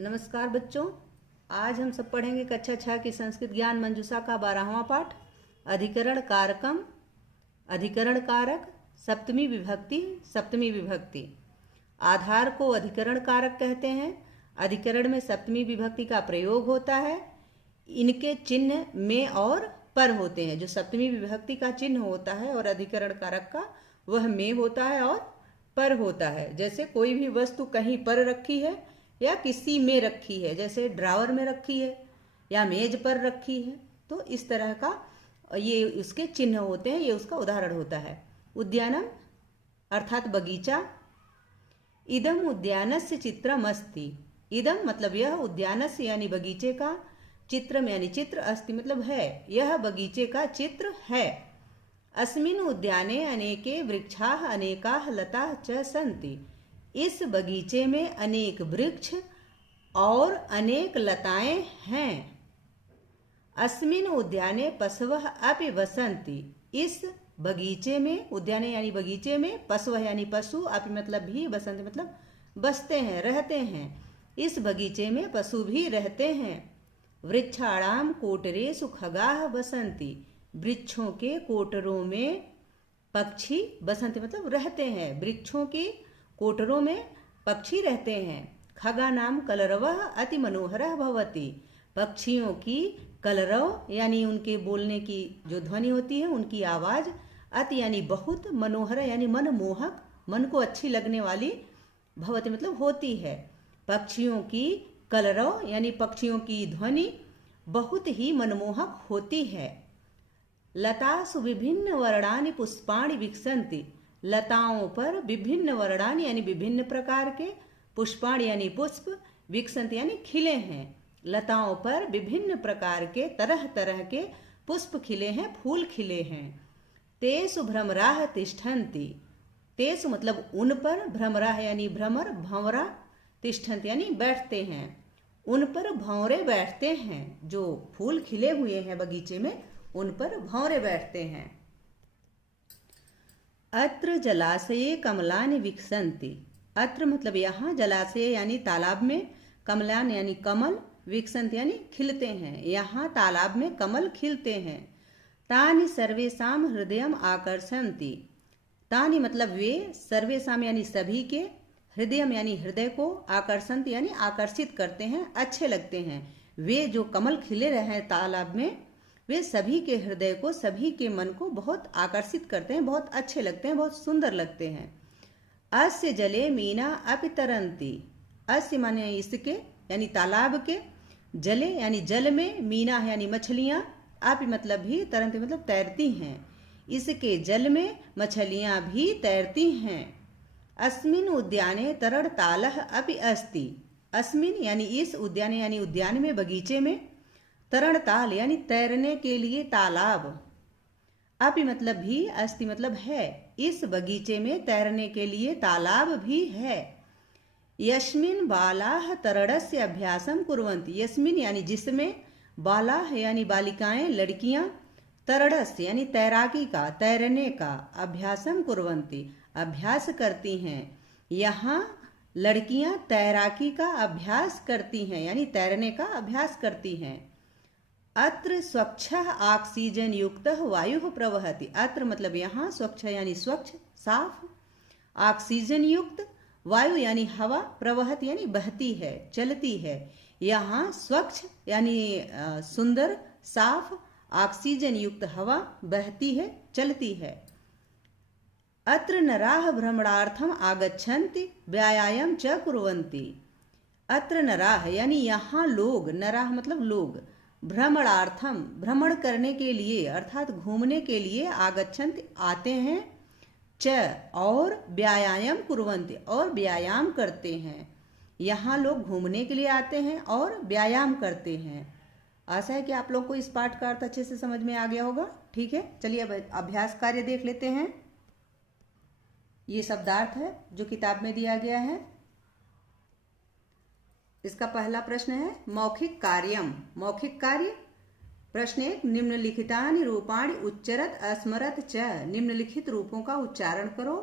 नमस्कार बच्चों, आज हम सब पढ़ेंगे कक्षा 6 की संस्कृत ज्ञान मंजूषा का 12वां पाठ अधिकरण कारकम। अधिकरण कारक सप्तमी विभक्ति। आधार को अधिकरण कारक कहते हैं। अधिकरण में सप्तमी विभक्ति का प्रयोग होता है। इनके चिन्ह में और पर होते हैं। जो सप्तमी विभक्ति का चिन्ह होता है और अधिकरण कारक का वह में होता है और पर होता है। जैसे कोई भी वस्तु कहीं पर रखी है या किसी में रखी है, जैसे ड्रावर में रखी है या मेज पर रखी है, तो इस तरह का ये उसके चिन्ह होते हैं। ये उसका उदाहरण होता है। उद्यानम अर्थात बगीचा। इदम उद्यानस्य चित्रम अस्ति। इदम मतलब यह, उद्यानस्य यानी बगीचे का, चित्रम यानी चित्र, अस्ति मतलब है, यह बगीचे का चित्र है। अस्मिन् उद्याने अनेके वृक्षाः अनेकाः लताः च सन्ति। इस बगीचे में अनेक वृक्ष और अनेक लताएं हैं। अस्मिन् उद्याने पशवः अपि वसन्ति। इस बगीचे में, उद्याने यानी बगीचे में, पशवः यानी पशु, अपि मतलब भी, वसन्ति मतलब बसते हैं, रहते हैं। इस बगीचे में पशु भी रहते हैं। वृक्षाणां कोटरेषु खगाः वसन्ति। वृक्षों के कोटरों में पक्षी वसन्ति मतलब रहते हैं। वृक्षों की कोटरों में पक्षी रहते हैं। खगा नाम कलरवः अति मनोहरः भवति। पक्षियों की कलरव यानी उनके बोलने की जो ध्वनि होती है, उनकी आवाज, अति यानी बहुत, मनोहर यानी मनमोहक, मन को अच्छी लगने वाली, भवति मतलब होती है। पक्षियों की कलरव यानी पक्षियों की ध्वनि बहुत ही मनमोहक होती है। लतासु विभिन्न वर्णानि पुष्पाणि विकसन्ति। लताओं पर विभिन्न वर्णानि यानी विभिन्न प्रकार के, पुष्पाणि यानी पुष्प, विकसन्ति यानी खिले हैं। लताओं पर विभिन्न प्रकार के, तरह तरह के पुष्प खिले हैं, फूल खिले हैं। तेषु भ्रमराः तिष्ठन्ति। तेषु मतलब उन पर, भ्रमराः यानी भ्रमर, भंवरा, तिष्ठन्ति यानी बैठते हैं। उन पर भंवरे बैठते हैं। जो फूल खिले हुए हैं बगीचे में, उन पर भंवरे बैठते हैं। अत्र जलाशये कमलानि विकसन्ति। अत्र मतलब यहाँ, जलाशय यानी तालाब में, कमलान यानी कमल, विकसन्ति यानी खिलते हैं। यहाँ तालाब में कमल खिलते हैं। तानि सर्वेषां हृदयम आकर्षन्ति। तानि मतलब वे, सर्वेषां यानी सभी के, हृदयम यानी हृदय को, आकर्षन्ति यानी आकर्षित करते हैं, अच्छे लगते हैं। वे जो कमल खिले रहे हैं तालाब में, वे सभी के हृदय को, सभी के मन को बहुत आकर्षित करते हैं, बहुत अच्छे लगते हैं, बहुत सुंदर लगते हैं। अस्य जले मीना अपि तरन्ति। अस्य माने इसके यानी तालाब के, जले यानी जल में, मीना यानी मछलियां, अपि मतलब भी, तरन्ति मतलब तैरती हैं। इसके जल में मछलियां भी तैरती हैं। अस्मिन् उद्याने तरणतालः अपि अस्ति। अस्मिन् यानी इस, उद्याने यानी उद्यान में, बगीचे में, तरणताल यानी तैरने के लिए तालाब, अपि मतलब भी, अस्ति मतलब है, इस बगीचे में तैरने के लिए तालाब भी है। यस्मिन् बालाः तरणस्य अभ्यासं कुर्वन्ति। यस्मिन् यानी जिसमें, बालाः यानी बालिकाएं, लड़कियां, तरणस्य यानी तैराकी का, तैरने का, अभ्यासं कुर्वन्ति अभ्यास करती हैं। यहाँ लड़कियां तैराकी का अभ्यास करती हैं यानी तैरने का अभ्यास करती हैं। अत्र स्वच्छः ऑक्सीजन युक्तः वायुः प्रवहति। अत्र मतलब यहाँ, स्वच्छ यानी स्वच्छ, साफ, ऑक्सीजन युक्त, वायु यानी हवा, प्रवहति यानी बहती है, चलती है। यहाँ स्वच्छ यानी सुंदर, साफ, ऑक्सीजन युक्त हवा बहती है, चलती है। अत्र नराः भ्रमणार्थम आगच्छन्ति व्यायामं च कुर्वन्ति। अत्र नराः यानी यहाँ लोग, नराः मतलब लोग, भ्रमणार्थम भ्रमण करने के लिए अर्थात घूमने के लिए, आगच्छन्ति आते हैं, च और व्यायाम कुर्वन्ति और व्यायाम करते हैं। यहाँ लोग घूमने के लिए आते हैं और व्यायाम करते हैं। आशा है कि आप लोग को इस पाठ का अर्थ अच्छे से समझ में आ गया होगा। ठीक है, चलिए अब अभ्यास कार्य देख लेते हैं। ये शब्दार्थ है जो किताब में दिया गया है। इसका पहला प्रश्न है मौखिक कार्यम। मौखिक कार्य। प्रश्न 1, निम्नलिखितानि रूपाणि उच्चरत स्मरत च। निम्नलिखित रूपों का उच्चारण करो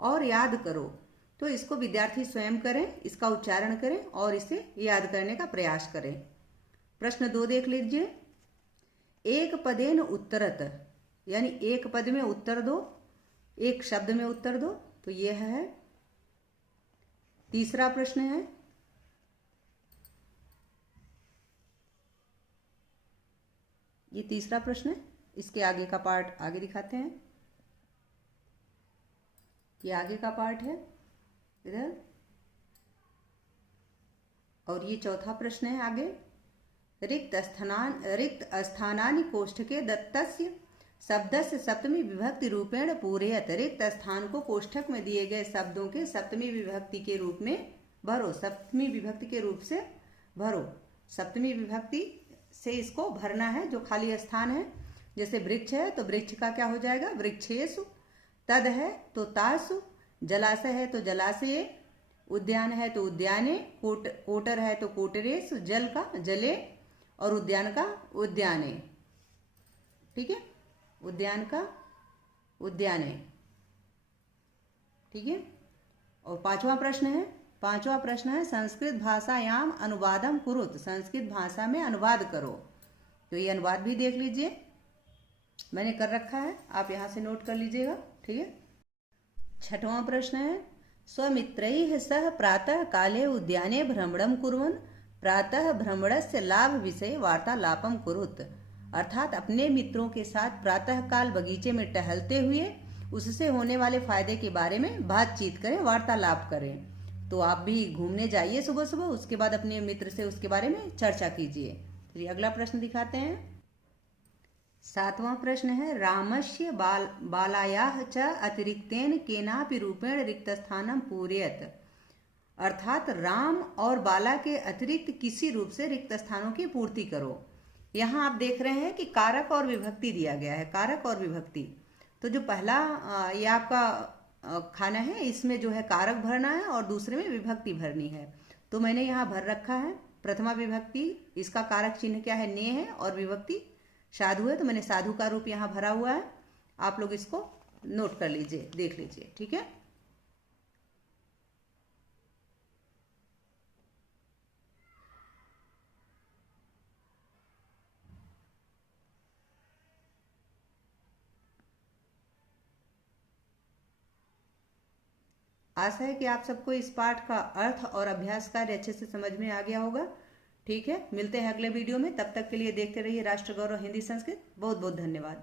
और याद करो। तो इसको विद्यार्थी स्वयं करें, इसका उच्चारण करें और इसे याद करने का प्रयास करें। प्रश्न 2 देख लीजिए। एक पदेन उत्तरत, यानी एक पद में उत्तर दो, एक शब्द में उत्तर दो, तो यह है। तीसरा प्रश्न है, ये तीसरा प्रश्न है, इसके आगे का पार्ट आगे दिखाते हैं। ये आगे का पार्ट है इधर, और ये चौथा प्रश्न है आगे। रिक्त स्थानानि कोष्ठके दत्तस्य शब्दस्य सप्तमी विभक्ति रूपेण पूरयत। रिक्त स्थान को कोष्ठक में दिए गए शब्दों के सप्तमी विभक्ति के रूप में भरो, सप्तमी विभक्ति के रूप से भरो। सप्तमी विभक्ति से इसको भरना है, जो खाली स्थान है। जैसे वृक्ष है तो वृक्ष का क्या हो जाएगा, वृक्षेषु। तद है तो तासु, जलाशय है तो जलाशये, उद्यान है तो उद्याने, कोटर है तो कोटरेषु, जल का जले, और उद्यान का उद्याने। ठीक है, उद्यान का उद्याने। ठीक है, और पांचवा प्रश्न है संस्कृत भाषायाम अनुवादम कुरुत। संस्कृत भाषा में अनुवाद करो। तो ये अनुवाद भी देख लीजिए, मैंने कर रखा है, आप यहाँ से नोट कर लीजिएगा। ठीक है। छठवां प्रश्न है स्वमित्रैः सह प्रातः काले उद्याने भ्रमणं कुर्वन् प्रातः भ्रमणस्य लाभ विषये वार्तालापम कुरुत। अर्थात अपने मित्रों के साथ प्रातः काल बगीचे में टहलते हुए उससे होने वाले फायदे के बारे में बातचीत करें, वार्तालाप करें। तो आप भी घूमने जाइए सुबह सुबह, उसके बाद अपने मित्र से उसके बारे में चर्चा कीजिए। चलिए अगला प्रश्न दिखाते हैं। सातवां प्रश्न है रामस्य बालायाः च अतिरिक्तेन केनापि रूपेण रिक्तस्थानं पूरयत। अर्थात राम और बाला के अतिरिक्त किसी रूप से रिक्त स्थानों की पूर्ति करो। यहाँ आप देख रहे हैं कि कारक और विभक्ति दिया गया है, कारक और विभक्ति। तो जो पहला ये आपका खाना है, इसमें जो है कारक भरना है और दूसरे में विभक्ति भरनी है। तो मैंने यहाँ भर रखा है प्रथमा विभक्ति, इसका कारक चिन्ह क्या है, ने है, और विभक्ति साधु है, तो मैंने साधु का रूप यहाँ भरा हुआ है। आप लोग इसको नोट कर लीजिए, देख लीजिए। ठीक है, आशा है कि आप सबको इस पाठ का अर्थ और अभ्यास कार्य अच्छे से समझ में आ गया होगा। ठीक है, मिलते हैं अगले वीडियो में। तब तक के लिए देखते रहिए राष्ट्र गौरव हिंदी संस्कृत। बहुत बहुत धन्यवाद।